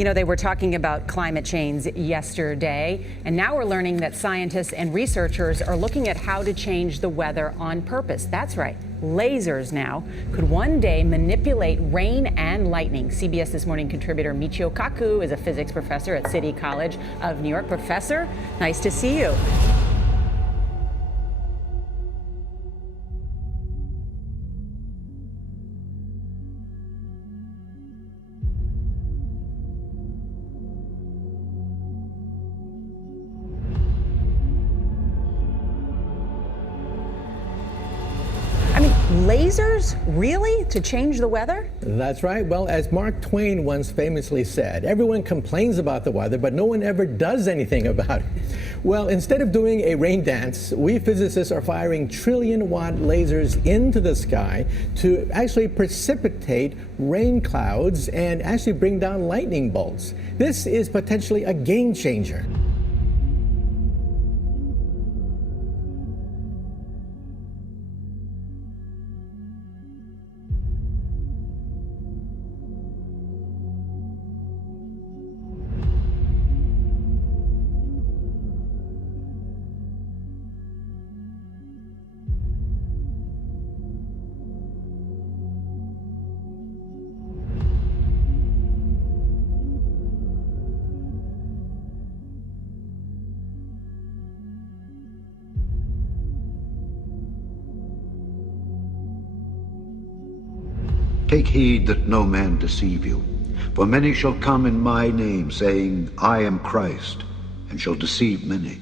You know, they were talking about climate change yesterday, and now we're learning that scientists and researchers are looking at how to change the weather on purpose. That's right. Lasers now could one day manipulate rain and lightning. CBS This Morning contributor Michio Kaku is a physics professor at City College of New York. Professor, nice to see you. Lasers? Really? To change the weather? That's right. Well, as Mark Twain once famously said, everyone complains about the weather, but no one ever does anything about it. Well, instead of doing a rain dance, we physicists are firing trillion-watt lasers into the sky to actually precipitate rain clouds and actually bring down lightning bolts. This is potentially a game changer. Take heed that no man deceive you, for many shall come in my name, saying, I am Christ, and shall deceive many.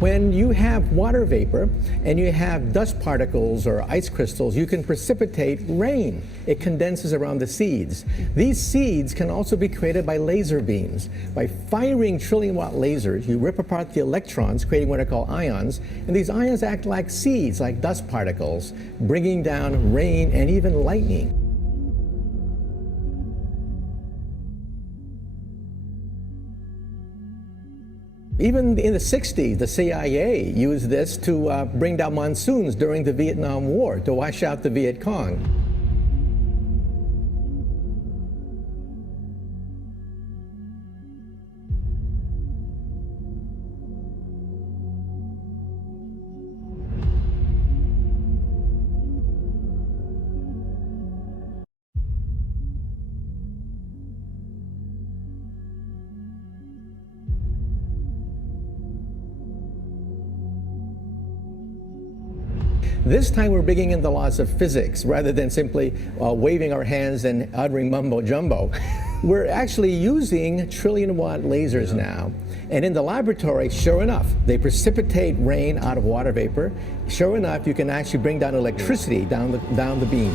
When you have water vapor and you have dust particles or ice crystals, you can precipitate rain. It condenses around the seeds. These seeds can also be created by laser beams. By firing trillion-watt lasers, you rip apart the electrons, creating what are called ions, and these ions act like seeds, like dust particles, bringing down rain and even lightning. Even in the 60s, the CIA used this to bring down monsoons during the Vietnam War, to wash out the Viet Cong. This time we're bringing in the laws of physics rather than simply waving our hands and uttering mumbo jumbo. We're actually using trillion-watt lasers now. And in the laboratory, sure enough, they precipitate rain out of water vapor. Sure enough, you can actually bring down electricity down the beam.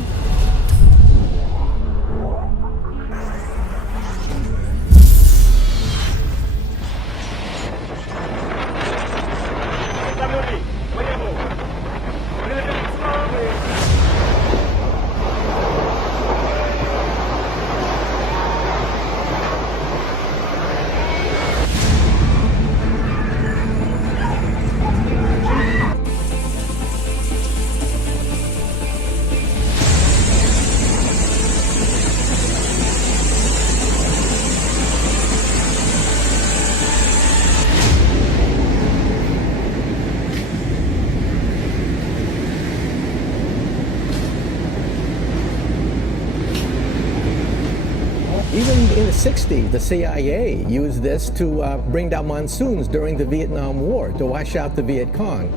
Even in the 60s, the CIA used this to bring down monsoons during the Vietnam War, to wash out the Viet Cong.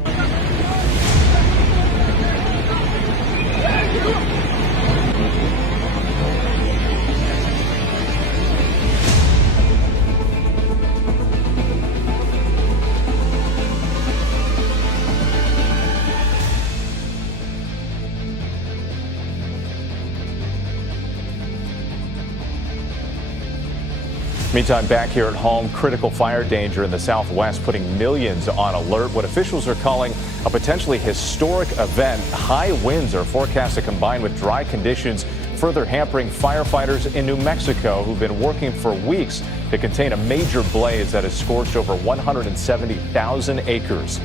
Meantime, back here at home, critical fire danger in the Southwest putting millions on alert. What officials are calling a potentially historic event. High winds are forecast to combine with dry conditions, further hampering firefighters in New Mexico who've been working for weeks They contain a major blaze that has scorched over 170,000 acres.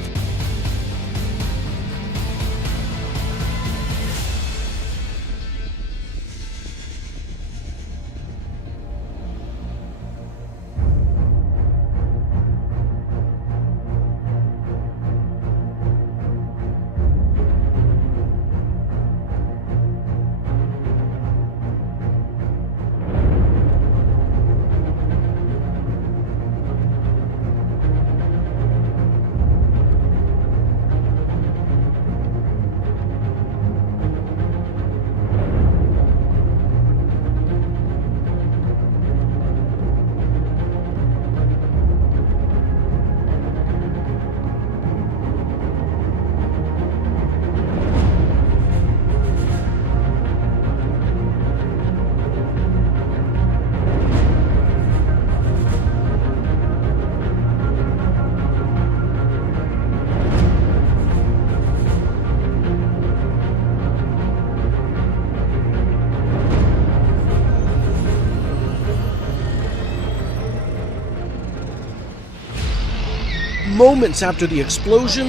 Moments after the explosion,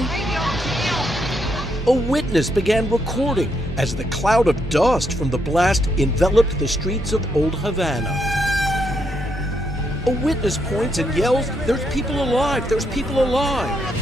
a witness began recording as the cloud of dust from the blast enveloped the streets of Old Havana. A witness points and yells, "There's people alive! There's people alive!"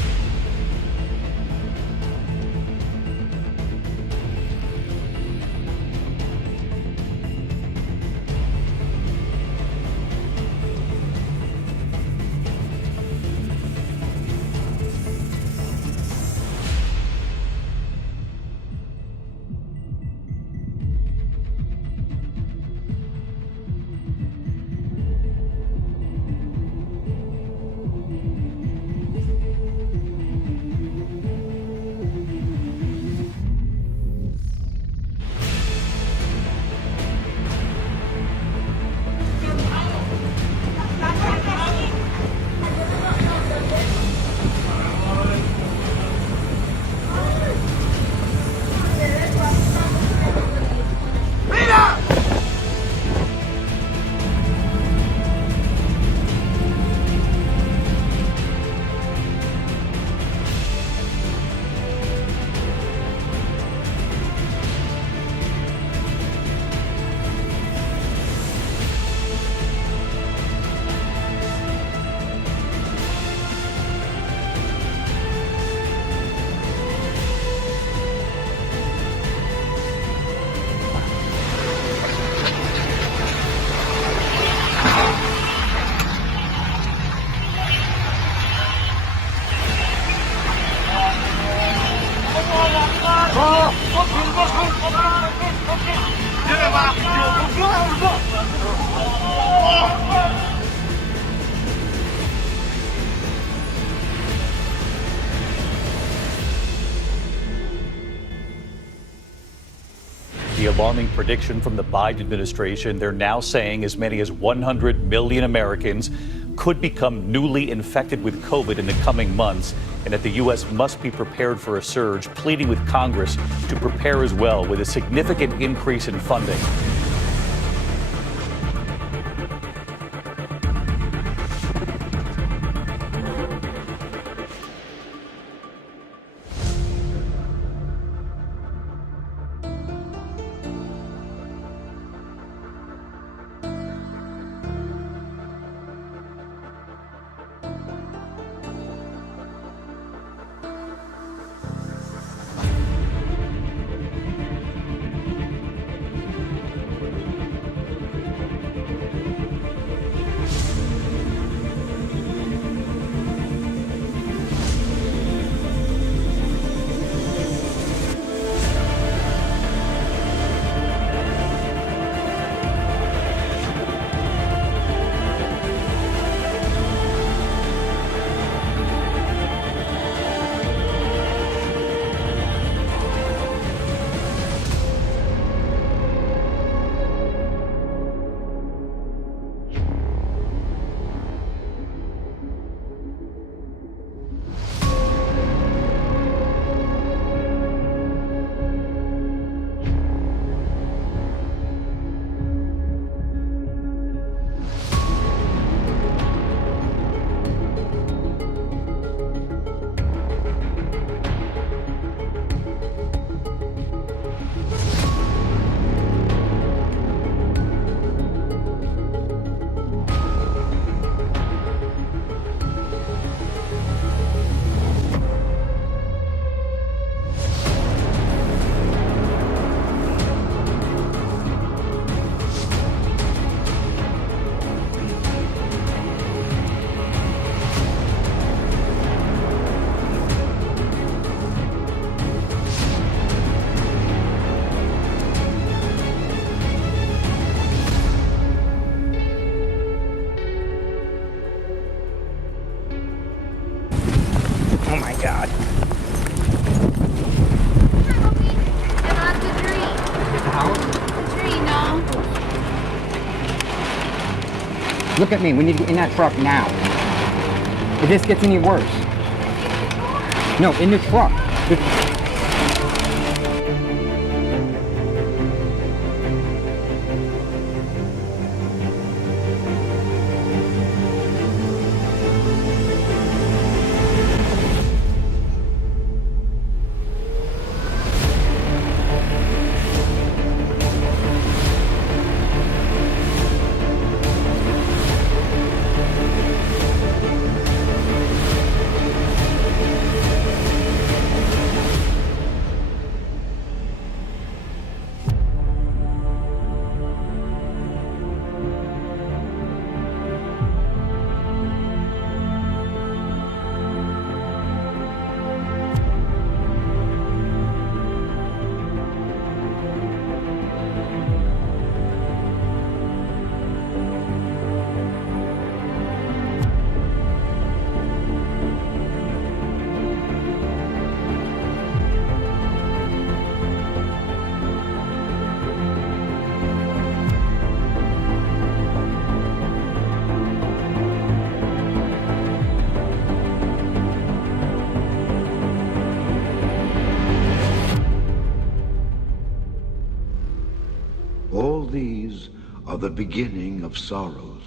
The alarming prediction from the Biden administration, they're now saying as many as 100 million Americans could become newly infected with COVID in the coming months, and that the U.S. must be prepared for a surge, pleading with Congress to prepare as well with a significant increase in funding. Oh my God. About the tree. The house? The tree, no. Look at me. We need to get in that truck now. If this gets any worse. No, in the truck. All these are the beginning of sorrows.